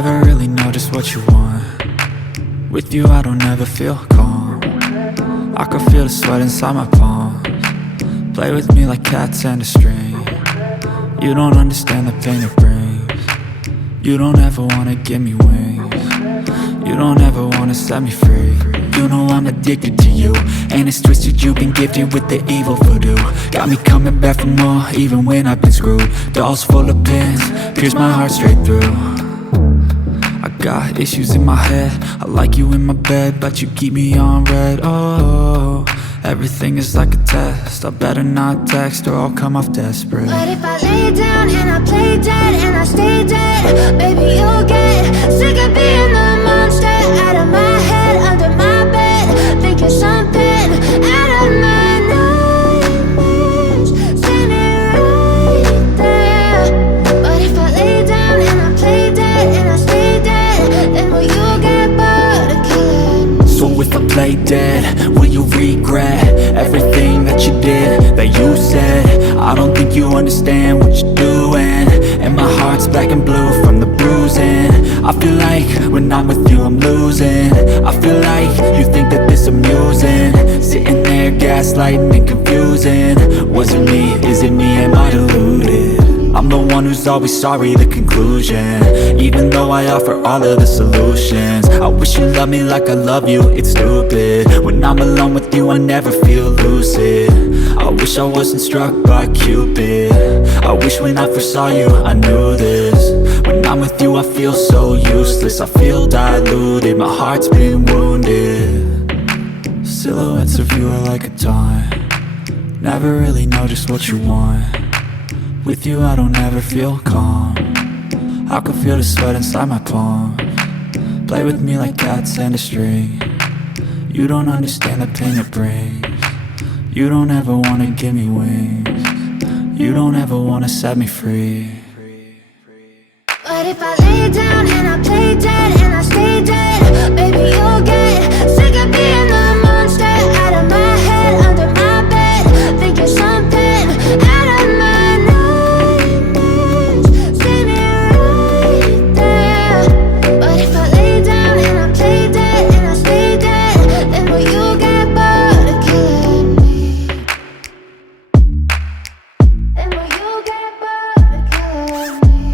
Never really know just what you want. With you I don't ever feel calm. I can feel the sweat inside my palms. Play with me like cats and a string. You don't understand the pain it brings. You don't ever wanna give me wings. You don't ever wanna set me free. You know I'm addicted to you, and it's twisted, you've been gifted with the evil voodoo. Got me coming back for more, even when I've been screwed. Dolls full of pins, pierce my heart straight through. I got issues in my head, I like you in my bed, but you keep me on red. Oh, everything is like a test, I better not text or I'll come off desperate. But if I lay down and I play dead and I stay dead, baby you'll get sick of being the monster out of my head, under my bed, thinking something out of my nightmares, standing right there. But if I lay down and I play dead and I stay dead, then will you get bored of killing me? So if I play dead, will you regret everything that you did, that you said? I don't think you understand what you're doing, and my heart's black and blue from the bruising. I feel like when I'm with you I'm losing. I feel like you think that this amusing, sitting there gaslighting and confusing. Was it me? Is it me? Am I deluded? I'm the one who's always sorry, the conclusion, even though I offer all of the solutions. I wish you loved me like I love you, it's stupid. When I'm alone with you I never feel lucid. I wish I wasn't struck by Cupid. I wish when I first saw you I knew this. When I'm with you I feel so useless, I feel diluted, my heart's been wounded. Silhouettes of you are like a taunt. Never really know just what you want. With you I don't ever feel calm. I can feel the sweat inside my palms. Play with me like cats and a string. You don't understand the pain it brings. You don't ever wanna give me wings. You don't ever wanna set me free. But if I lay down and I play dead and I stay dead, baby you'll get sick of being the monster out of my head, under my bed, thinking something out of my nightmares, standing right there. But if I lay down and I play dead and I stay dead, then will you get bored of killing me? Then will you get bored of killing me?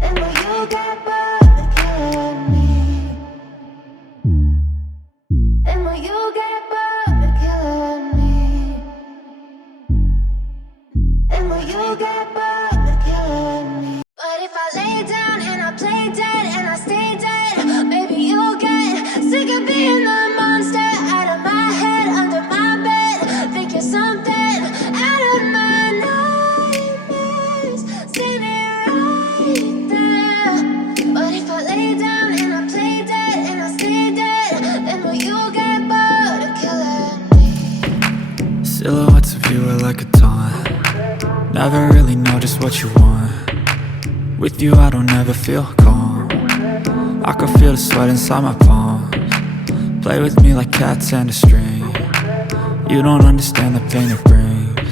Then will you get bored of killing me? Then will you get bored of killing me? Then will you get bored of killing me? But if I lay down and I play dead and I stay dead, baby you'll get sick of being the monster out of my head, under my bed, thinking something out of my nightmares, standing right there. But if I lay down and I play dead and I stay dead, then will you get bored of killing me? Silhouettes of you are like a taunt. Never really know just what you want. With you I don't ever feel calm. I can feel the sweat inside my palms. Play with me like cats and a string. You don't understand the pain it brings.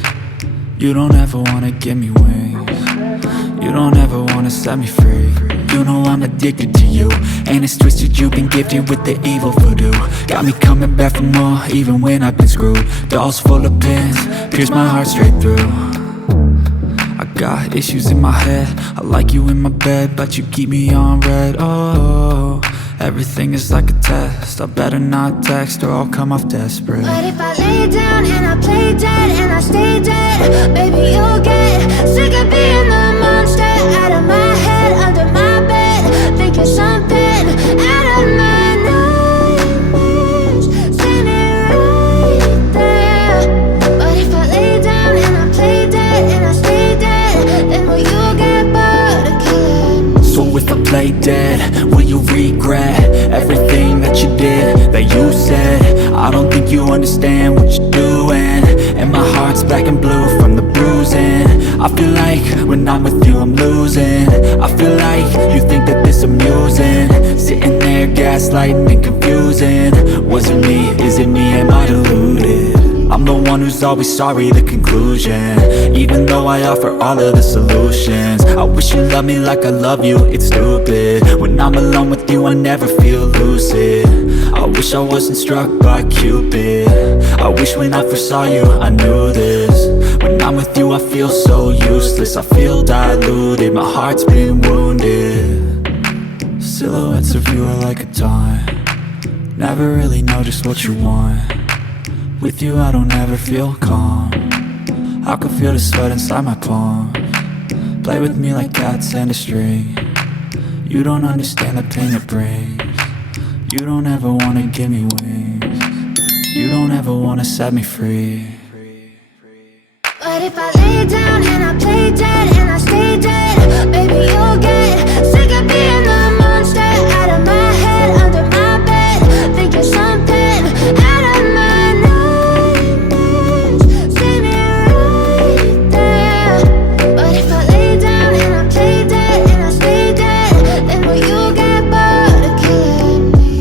You don't ever wanna give me wings. You don't ever wanna set me free. You know I'm addicted to you, and it's twisted, you've been gifted with the evil voodoo. Got me coming back for more, even when I've been screwed. Dolls full of pins, pierce my heart straight through. I got issues in my head, I like you in my bed, but you keep me on red. Oh, everything is like a test, I better not text or I'll come off desperate. But if I lay down and I play dead and I stay dead, baby you'll get sick of being the monster out of my head, under my bed, thinking something out of my nightmares, standing right there. But if I lay down and I play dead and I stay dead, then will you get bored of killing me? So if I play dead, will you regret everything that you did, that you said? I don't think you understand what you're doing, and my heart's black and blue from the bruising. I feel like when I'm with you I'm losing. I feel like you think that this amusing, sitting there gaslighting and confusing. Was it me? Is it me? Am I deluded? I'm the one who's always sorry, the conclusion. Even though I offer all of the solutions, I wish you loved me like I love you, it's stupid. When I'm alone with you I never feel lucid. I wish I wasn't struck by Cupid. I wish when I first saw you I knew this. When I'm with you I feel so useless, I feel diluted, my heart's been wounded. Silhouettes of you are like a taunt, never really know just what you want. With you I don't ever feel calm, I can feel the sweat inside my palms. Play with me like cats and a string. You don't understand the pain it brings. You don't ever wanna give me wings. You don't ever wanna set me free. But if I lay down and I play dead and I stay dead, baby you'll get sick of being the monster out of my head, under my bed, thinking something out of my nightmares. See me right there. But if I lay down and I play dead and I stay dead, then will you get bored of killing me?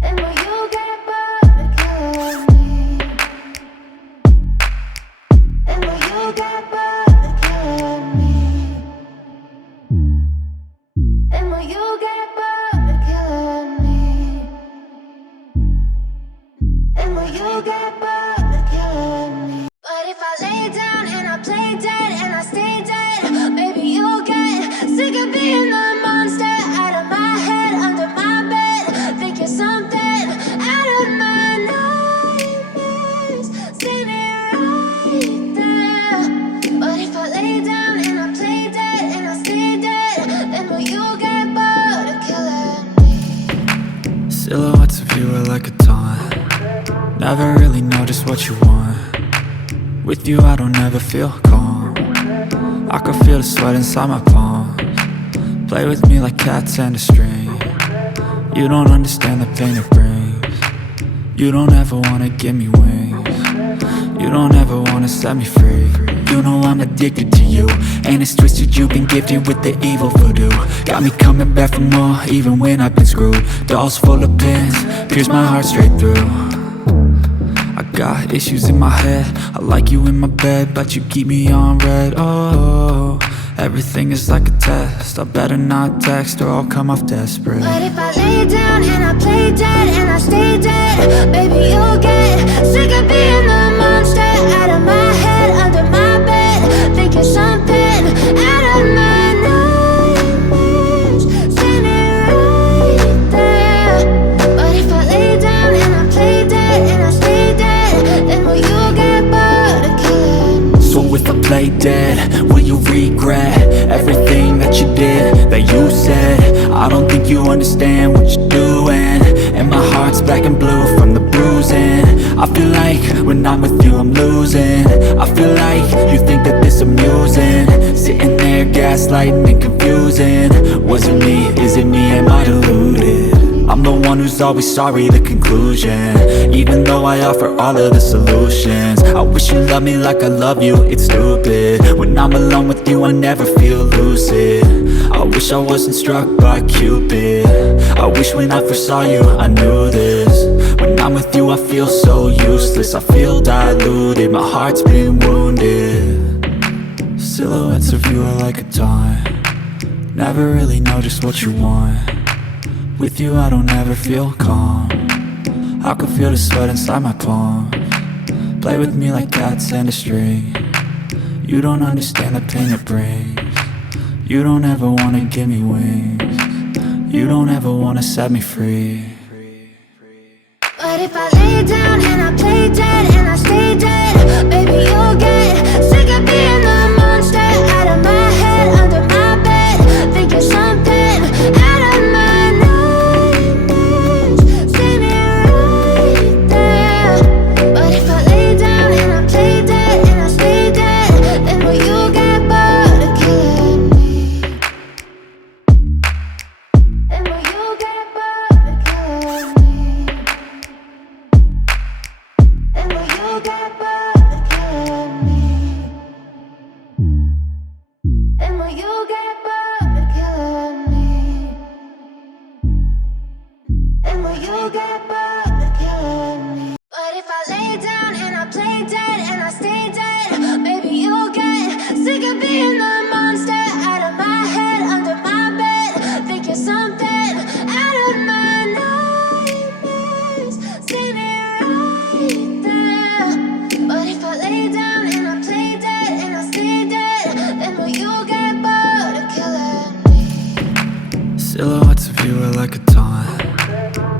Then will you get bored of killing me? And will you get bored of killing me? And will you get bored of killing me? And will you get bored of killing me? But if I lay down and I play dead and I stay dead, baby you'll get sick of being the monster out of my head, under my bed, thinking something out of my nightmares. See me right there. But if I lay down and I play dead and I stay dead, then will you get bored of killing me? Silhouettes of you are like a taunt, never really know just what you want. With you I don't ever feel calm, I can feel the sweat inside my palms. Play with me like cats and a string. You don't understand the pain it brings. You don't ever wanna give me wings. You don't ever wanna set me free. You know I'm addicted to you, and it's twisted, you've been gifted with the evil voodoo. Got me coming back for more, even when I've been screwed. Dolls full of pins, pierce my heart straight through. I got issues in my head, I like you in my bed, but you keep me on red. Oh, everything is like a test, I better not text or I'll come off desperate. But if I lay down and I play dead and I stay dead, baby you'll get sick of being the monster out of my head, under my bed, thinking something out of my nightmares. See me right there. But if I lay down and I play dead and I stay dead, then will you get bored of killing me? So if I play dead, will you regret everything that you did, that you said? I don't think you understand what you're doing, and my heart's black and blue from the bruising. I feel like when I'm with you I'm losing. I feel like you think that this amusing, sitting there gaslighting and confusing. Was it me? Is it me? Am I deluded? I'm the one who's always sorry, the conclusion. Even though I offer all of the solutions, I wish you loved me like I love you, it's stupid. When I'm alone with you I never feel lucid. I wish I wasn't struck by Cupid. I wish when I first saw you I knew this. When I'm with you I feel so useless, I feel diluted, my heart's been wounded. Silhouettes of you are like a taunt, never really know just what you want. With you I don't ever feel calm, I can feel the sweat inside my palms. Play with me like cats and a string. You don't understand the pain it brings. You don't ever wanna give me wings. You don't ever wanna set me free. But if I lay down and I play dead and I stay dead, baby you'll get sick of being the monster out of my head, under my bed, thinking something out of my nightmares. See me right there. But if I lay down and I play dead and I stay dead, then will you get bored of killing me? Then will you get bored of killing me? And will you get bored of killing me?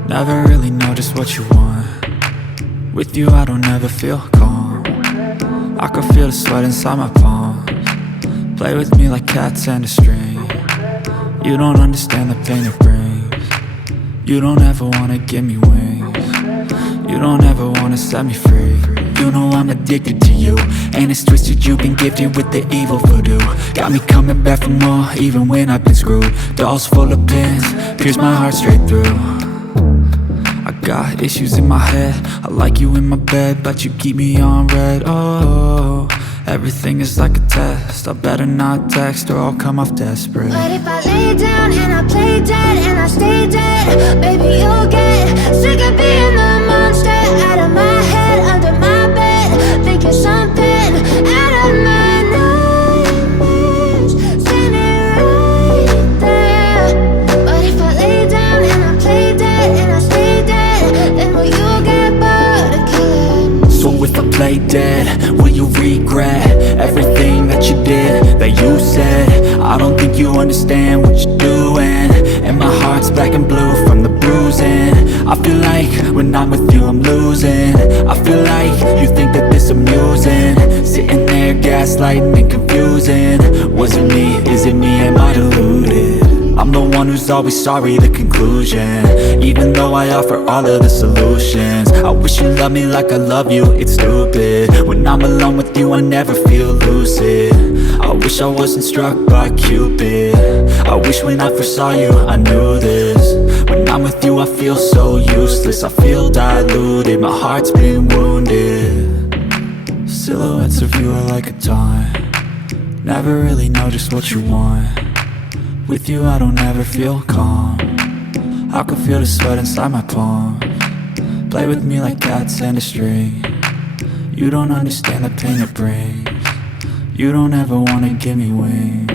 Never really know just what you want. With you I don't ever feel calm. I can feel the sweat inside my palms. Play with me like cats and a string. You don't understand the pain it brings. You don't ever wanna give me wings. You don't ever wanna set me free. You know I'm addicted to you, and it's twisted, you've been gifted with the evil voodoo. Got me coming back for more, even when I've been screwed. Dolls full of pins, pierce my heart straight through. I got issues in my head, I like you in my bed, but you keep me on red. Oh, everything is like a test, I better not text or I'll come off desperate. But if I lay down and I play dead and I stay dead, baby you'll get sick of being the monster out of my head, under my bed, thinking something out of my nightmares, standing right there. But if I lay down and I play dead and I stay dead, then will you get bored of killing me? So if I play dead, will you regret everything that you did, that you said? I don't think you understand what you're doing, and my heart's black and blue from the bruising. I feel like when I'm with you I'm losing. I feel like you think that this amusing, sitting there gaslighting and confusing. Was it me? Is it me? Am I deluded? I'm the one who's always sorry, the conclusion, even though I offer all of the solutions. I wish you loved me like I love you, it's stupid. When I'm alone with you I never feel lucid. I wish I wasn't struck by Cupid. I wish when I first saw you I knew this. When I'm with you I feel so useless, I feel diluted, my heart's been wounded. Silhouettes of you are like a taunt. Never really know just what you want. With you I don't ever feel calm. I can feel the sweat inside my palms. Play with me like cats and a string. You don't understand the pain it brings. You don't ever wanna give me wings.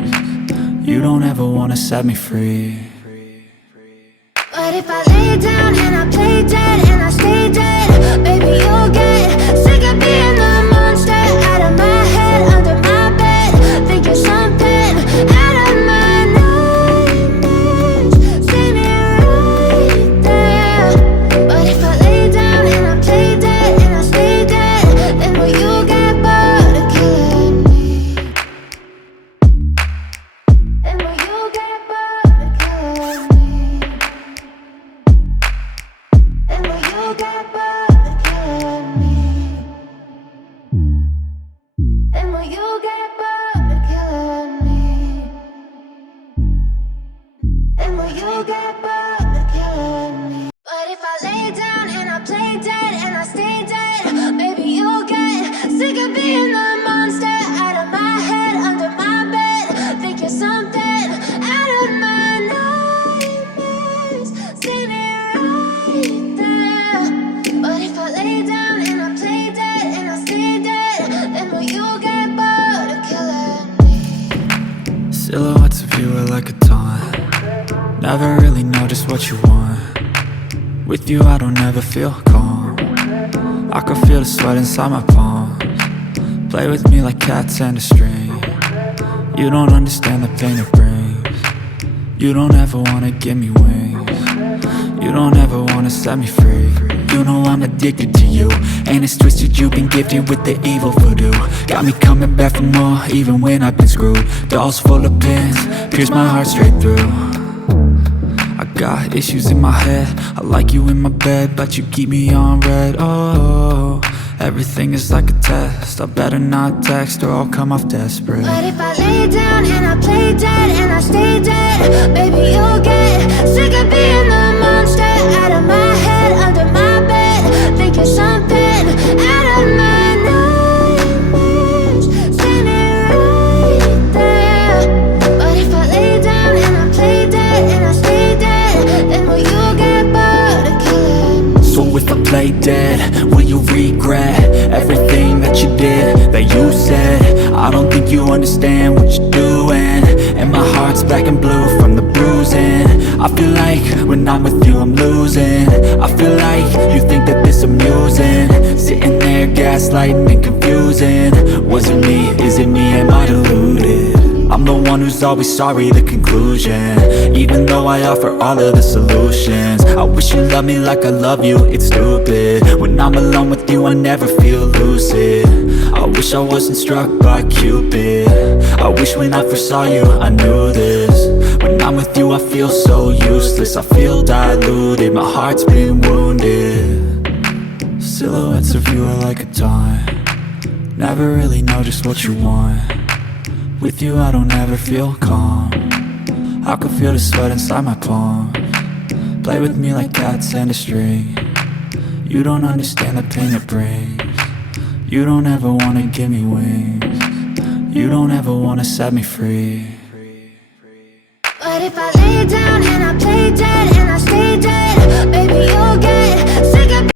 You don't ever wanna set me free. But if I lay down and I play dead and I stay dead, baby you'll get sick of being the monster out of my head, under my bed, thinking something out of my nightmares, standing right there. But if I lay down and I play dead and I stay dead, then will you get bored of killing me? Then will you get bored of killing me? And will you get bored of killing me? And will you get bored of killing me? And will you get bored of killing me? But if I lay down and I play dead and I stay dead, baby you'll get sick of being the monster out of my head, under my bed, thinking something out of my nightmares, standing right there. But if I lay down and I play dead and I stay dead, then will you get bored of killing me? Silhouettes of you are like a taunt. Never really know just what you want. With you I don't ever feel calm. I can feel the sweat inside my palms. Play with me like cats and a string. You don't understand the pain it brings. You don't ever wanna give me wings. You don't ever wanna set me free. You know I'm addicted to you, and it's twisted, you've been gifted with the evil voodoo. Got me coming back for more, even when I've been screwed. Dolls full of pins, pierce my heart straight through. I got issues in my head, I like you in my bed, but you keep me on red. Oh, everything is like a test, I better not text or I'll come off desperate. But if I lay down and I play dead and I stay dead, baby you'll get sick of being the monster out of my head, under my bed, thinking something out of my nightmares, standing right there. But if I lay down and I play dead and I stay dead, then will you get bored of killing me? So if I play dead, will you regret everything that you did, that you said? I don't think you understand what you're doing, and my heart's black and blue from the bruising. I feel like when I'm with you I'm losing. I feel like you think that this amusing, sitting there gaslighting and confusing. Was it me? Is it me? Am I deluded? I'm the one who's always sorry, the conclusion. Even though I offer all of the solutions, I wish you loved me like I love you, it's stupid. When I'm alone with you, I never feel lucid. I wish I wasn't struck by Cupid. I wish when I first saw you, I knew this. When I'm with you, I feel so useless. I feel diluted, my heart's been wounded. Silhouettes of you are like a taunt. Never really know just what you want. With you I don't ever feel calm. I can feel the sweat inside my palm. Play with me like cats and a string. You don't understand the pain it brings. You don't ever wanna give me wings. You don't ever wanna set me free. But if I lay down and I play dead and I stay dead, baby, you'll